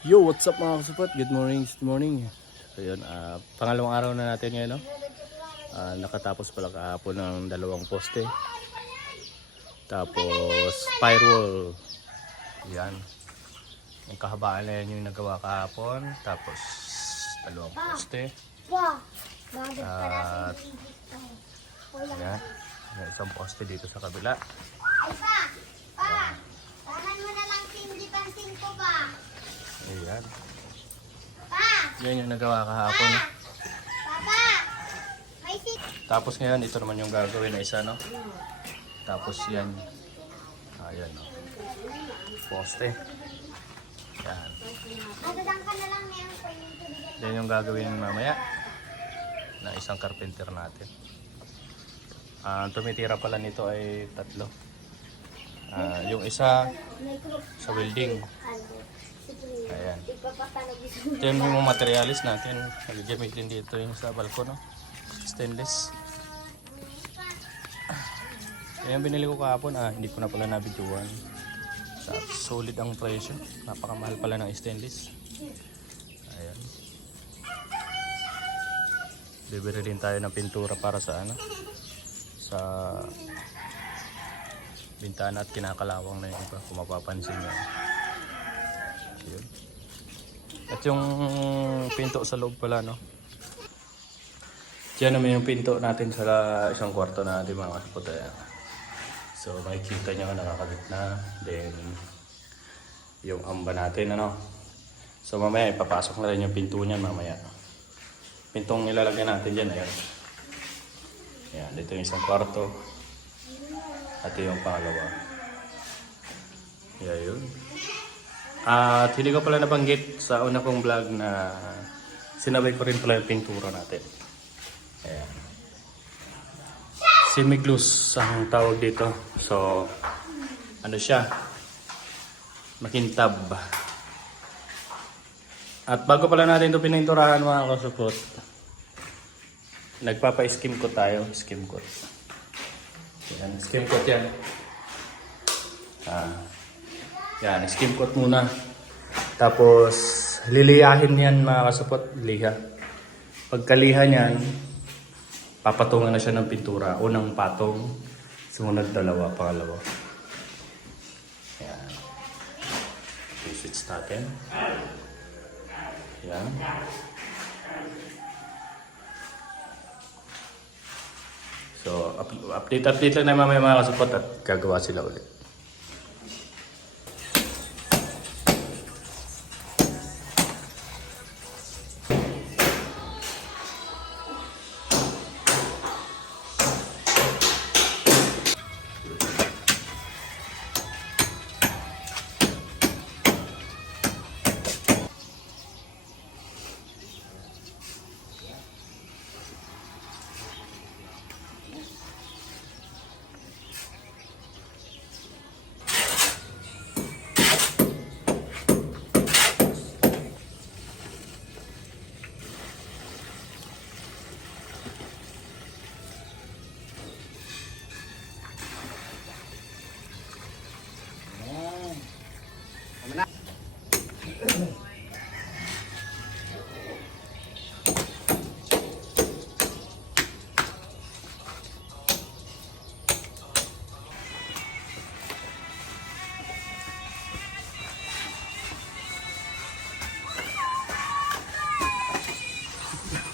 Yo, what's up mga kasupat? Good morning, good morning. So yun, pangalawang araw na natin ngayon, no? Nakatapos pala kahapon ng 2 poste. Tapos firewall. Yan. Yung kahabaan na yan yung nagawa kahapon. Tapos 2 poste. At yan. May isang poste dito sa kabila. Tahan mo na lang tindipan ko ba? Ayan. Pa! Yan yung nagawa kahapon. Papa! May sit! Tapos ngayon, ito naman yung gagawin na isa, no? Tapos yan. Ayan, no? Poste. Yan. Madadang ka na lang ngayon ko yung Yan yung gagawin mamaya na isang carpenter natin. Tumitira pala nito ay 3. Yung isa sa welding. Ayan. Ito yung mga materialis natin. Nagagamitin dito yung sa balkon, no? Stainless. Ayan, binili ko kahapon. Hindi ko na pala nabidyoan. Solid ang presyo. Napakamahal pala ng stainless. Ayan. Bibili din tayo ng pintura para sa sa bintana at kinakalawang na yung iba kung mapapansin nyo. Yun. At yung pinto sa loob pala, no? Diyan naman yung pinto natin sa isang kwarto natin mga kasupot. So makikita nyo nakakabit na. Then yung amba natin, ano? So mamaya ipapasok na rin yung pinto niyan mamaya. Pintong nilalagyan natin dyan, ayan. Ayan, dito yung isang kwarto. At yung pangalawa. Ayan yun. At hindi ko pala nabanggit sa una kong vlog na sinabay ko rin pala yung pintura natin. Ayan. Semi-gloss ang tawag dito. So, ano siya? Makintab. At bago pala natin ito pininturahan mga kasupot, nagpapa-skim coat tayo. Skim coat. Ayan, skim coat yan. Yan, skim coat muna. Tapos, liliyahin yan mga kasupot. Liha. Pagkaliha niyan, papatungan na siya ng pintura. Unang patong, sumunod 2, pangalawa. Yan. I-switch natin. Yan. So, update lang na mamaya mga kasupot at gagawa sila ulit.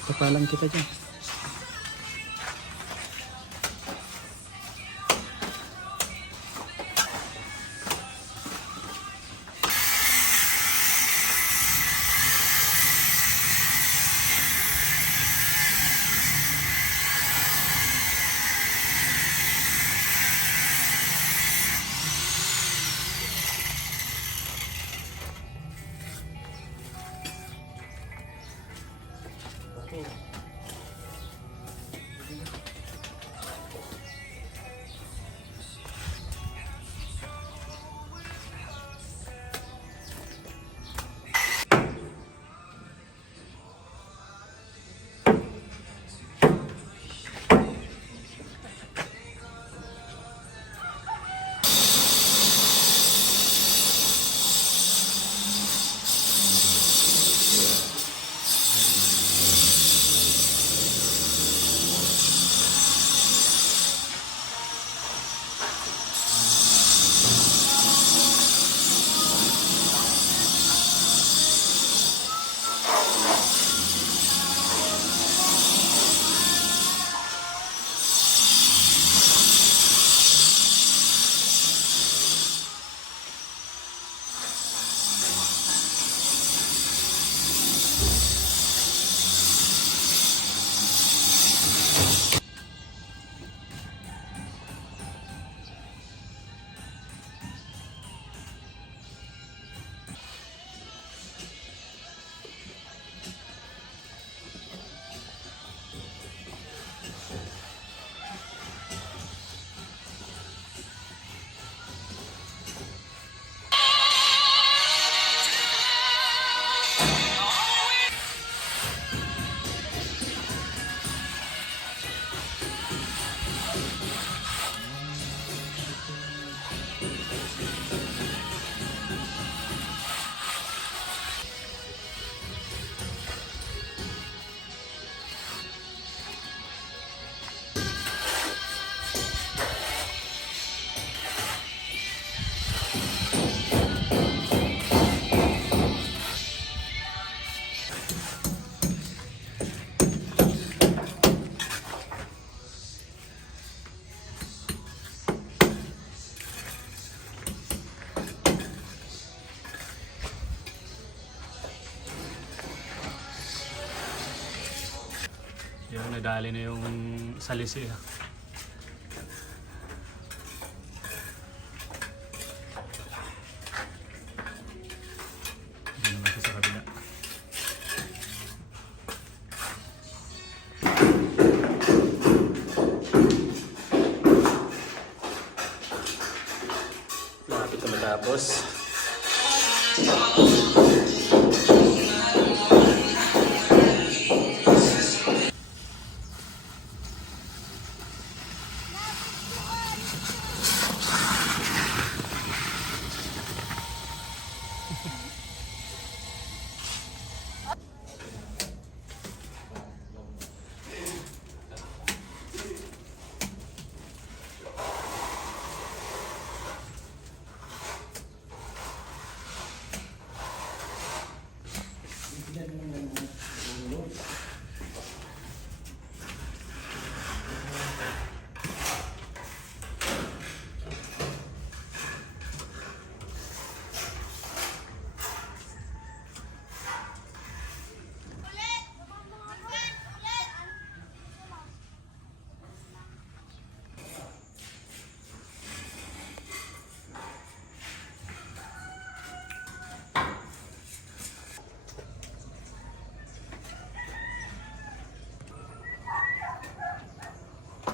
Papalang kita dyan. Yung nadali na yung salisi. Hindi naman siya sa kabila. Malapit na matapos.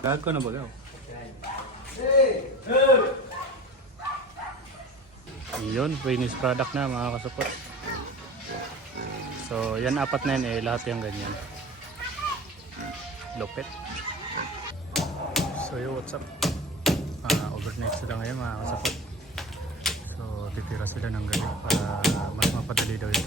Gago na bagaw. Yun, finished product na mga kasupot. So yan, apat na yan eh, lahat yung ganyan. Lupit. So yo, what's up? Overnight sila ngayon mga kasupot. So titira sila ng gabi para mas mapadali daw yung